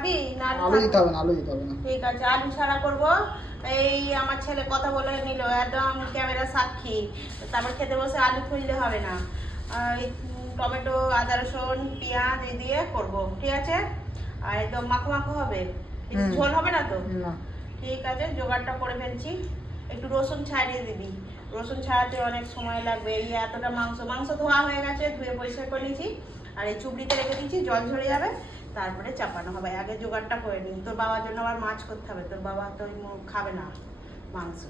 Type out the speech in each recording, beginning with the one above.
খাবি? না আলু দিতে হবে না আলু দিতে হবে না। ঠিক আছে আলু ছাড়া করব। এই আমার ছেলে কথা বলে নিল একদম ক্যামেরা সাক্ষী। তারপর খেতে বসে আলু খুললে হবে না। টমেটো আদা রসুন পেঁয়াজ এই দিয়ে করব ঠিক আছে? আর একদম মাখো মাখো হবে। ঝোল হবে না তো? ঠিক আছে জোগাড়টা করে ফেলছি। একটু রসুন ছাড়িয়ে দিবি। রসুন ছাড়াতে অনেক সময় লাগবে। এই এতটা মাংস মাংস ধোয়া হয়ে গেছে ধুয়ে পরিষ্কার করে নিয়েছি। আর এই চুবড়িতে রেখে দিয়েছি জল ঝরে যাবে। তারপরে চাপানো হবে। আগে জোগাড়টা করে নিই তোর বাবার জন্য আবার মাছ করতে হবে। তোর বাবা তো খাবে না মাংস।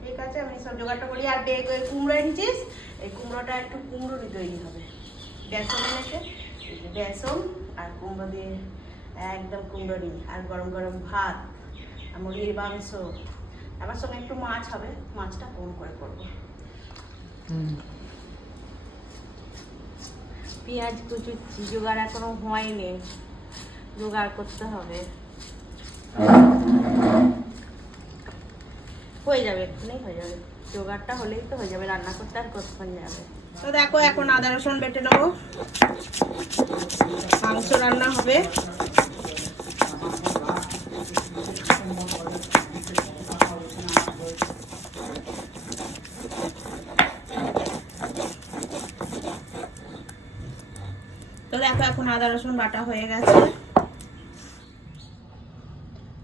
ঠিক আছে, আমি সব জোগাড়টা করি। আর ওই কুমড়ো এনেছিস? এই কুমড়োটা একটু কুমড়োরই তৈরি হবে। বেসন এনেছে। বেসন আর কুমড়ো দিয়ে একদম কুমড়োরি আর গরম গরম ভাত আর মুরগির মাংস। আমার সঙ্গে একটু মাছ হবে। মাছটা কম করে করব? হুম। পেঁয়াজ কুচু জোগাড় এখনও হয়নি। জোগাড় করতে হবে। হয়ে যাবে, এক্ষুনি হয়ে যাবে। জোগাড়টা হলেই তো হয়ে যাবে, রান্না করতে আর কতক্ষণ যাবে? তো দেখো, এখন আদা রসুন বেটে নেব। মাংস রান্না হবে। দেখো এখন আদা রসুন বাটা হয়ে গেছে।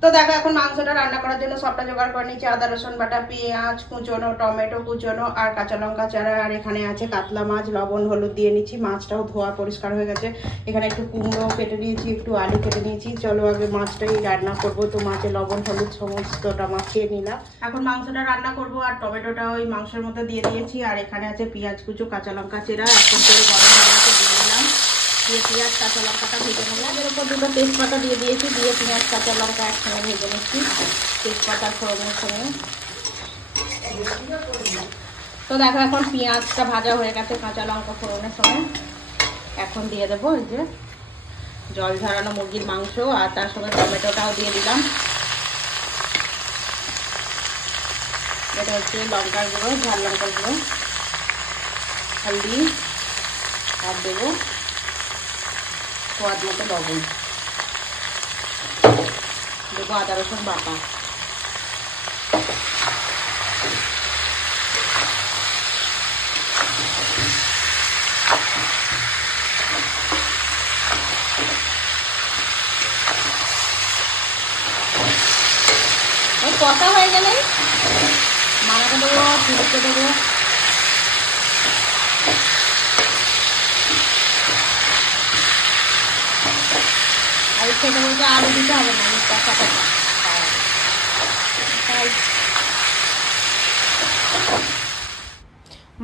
তো দেখো এখন মাংসটা রান্না করার জন্য সবটা জোগাড় করে নিচ্ছি আদা রসুন বাটা পেঁয়াজ কুচোনো টমেটো কুচোনো আর কাঁচা লঙ্কা চারা। আর এখানে আছে কাতলা মাছ লবণ হলুদ দিয়ে নিচ্ছি। মাছটাও ধোয়া পরিষ্কার হয়ে গেছে। এখানে একটু কুমড়ো কেটে নিয়েছি একটু আলু কেটে নিয়েছি। চলো আগে মাছটাই রান্না করব। তো মাছে লবণ হলুদ সমস্তটা মাখিয়ে নিলাম। এখন মাংসটা রান্না করব আর টমেটোটা ওই মাংসের মধ্যে দিয়ে দিয়েছি। আর এখানে আছে পেঁয়াজ কুচো কাঁচা লঙ্কা চেরা। এখন করে গরম দিয়ে পেঁয়াজ, কাঁচা লঙ্কাটা ভেজে নেব এর উপর দুটো তেজপাতা দিয়ে দিয়েছি, দিয়ে পেঁয়াজ, কাঁচা লঙ্কা একসঙ্গে ভেজে নিচ্ছি। তেজপাতা, ফোড়নের সঙ্গে। তো দেখো এখন পেঁয়াজটা ভাজা হয়ে গেছে, কাঁচা লঙ্কা ফোড়নের সঙ্গে। এখন দিয়ে দেবো এই যে জল ঝরানো মুরগির মাংস আর তার সঙ্গে টমেটোটাও দিয়ে দিলাম। এটা হচ্ছে লঙ্কার গুঁড়ো, ঝাল লঙ্কার গুঁড়ো। হলদি আর দেবো। স্বাদ মতো লবণ। দেবো আদা রসুন বাটা। কষা হয়ে গেলে মারাকে দেবো ফিরতে দেবো। আর খেতে বলতে আলু দিতে হবে না কাঁচা কষা তাই।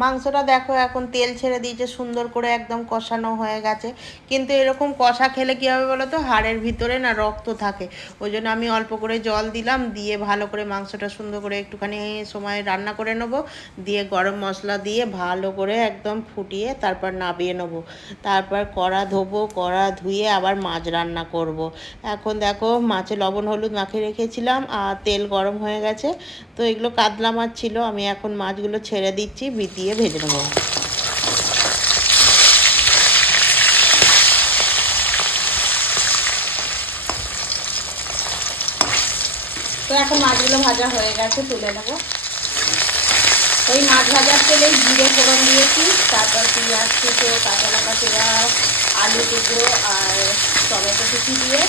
মাংসটা দেখো, এখন তেল ছেড়ে দিয়েছে, সুন্দর করে একদম কষানো হয়ে গেছে। কিন্তু এরকম কষা খেলে কী হবে বলো তো? হাড়ের ভিতরে না রক্ত থাকে। ওই জন্য আমি অল্প করে জল দিলাম, দিয়ে ভালো করে মাংসটা সুন্দর করে একটুখানি সময় রান্না করে নেব। দিয়ে গরম মশলা দিয়ে ভালো করে একদম ফুটিয়ে তারপর নাবিয়ে নেব। তারপর কড়া ধোবো, কড়া ধুয়ে আবার মাছ রান্না করব। এখন দেখো, মাছে লবণ, হলুদ মাখিয়ে রেখেছিলাম, আর তেল গরম হয়ে গেছে। তো এগুলো কাতলা মাছ ছিল, আমি এখন মাছগুলো ছেড়ে দিচ্ছি বি- দিয়ে ভেজে নেব। তো এখন মাছগুলো ভাজা হয়ে গেছে তুলে নেব। ওই মাছ ভাজার তেলেই জিরে ফোড়ন দিয়েছি, তারপর পেঁয়াজ, কুচো, কাঁচা লঙ্কা চেরা আলু টুকরো আর টমেটো কুচি দিয়ে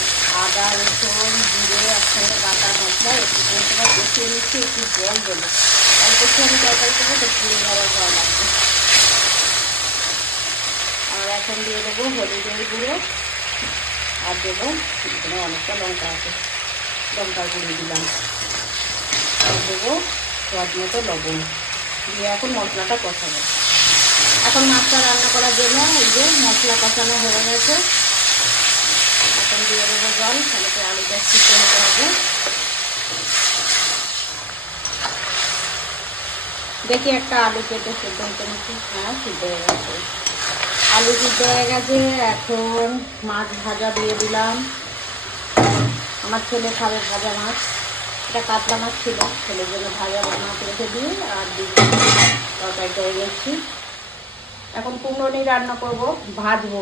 আদা, রসুন, জিরে, একসঙ্গে বাটা মশলা, একটু করে তোমার কষিয়ে নিচ্ছি, একটু জল দেবো। অল্প আমি তরকারি করব, তো পুরো আবার জল লাগবে। আর এখন দিয়ে দেবো হলুদের গুঁড়ো, আর দেবো এখানে অনেকটা লঙ্কা আছে, লঙ্কার গুঁড়ো দিলাম। আর দেবো স্বাদ মতো লবণ। দিয়ে এখন মশলাটা কষাবো। এখন মাছটা রান্না করার জন্য এই যে মশলা কষানো হয়ে গেছে। এখন দিয়ে দেবো জল, তাহলে আলুটা সিদ্ধ হতে হবে। দেখি একটা আলু কেটে সিদ্ধ হতে নিচ্ছি হ্যাঁ সিদ্ধ হয়ে গেছে। আলু সিদ্ধ হয়ে গেছে, এখন মাছ ভাজা দিয়ে দিলাম। আমার ছেলে খাবে ভাজা মাছ। এটা কাতলা মাছ ছিল ছেলের জন্য ভাজা মাছ রেখে দিয়ে আর দিয়ে তরকারিটা গেছি। এখন কুমড়ো নিয়ে রান্না করব, ভাজবো।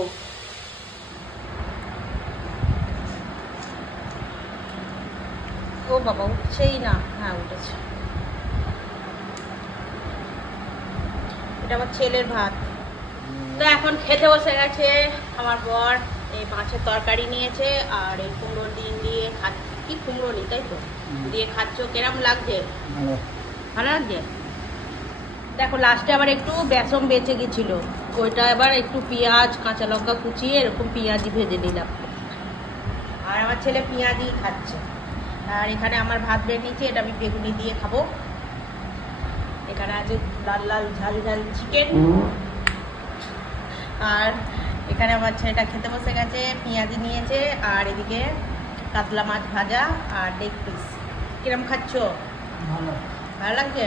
ও বাবা, উঠছেই না। হ্যাঁ উঠেছে। এটা আমার ছেলের ভাত। তো এখন খেতে বসে গেছে আমার বর, এই মাছের তরকারি নিয়েছে আর এই কুমড়ো ডিম দিয়ে খা কি কুমড়ো নি তাই তো? দিয়ে খাচ্ছ কেরম লাগছে? ভালো। লাগছে? দেখো লাস্টে আবার একটু বেসন বেঁচে গেছিল। ওইটা এবার একটু পেঁয়াজ কাঁচা লঙ্কা কুচিয়ে এরকম পেঁয়াজি ভেজে নিলাম। আর আমার ছেলে পেঁয়াজি খাচ্ছে। আর এখানে আমার ভাত বেড়ে নিয়েছি এটা আমি বেগুনি দিয়ে খাব। এখানে আছে লাল লাল ঝাল ঝাল চিকেন আর এখানে আমার ছেলেটা খেতে বসে গেছে পেঁয়াজি নিয়েছে আর এদিকে কাতলা মাছ ভাজা আর লেগ পিস কিরম খাচ্ছ? ভালো। ভালো লাগছে?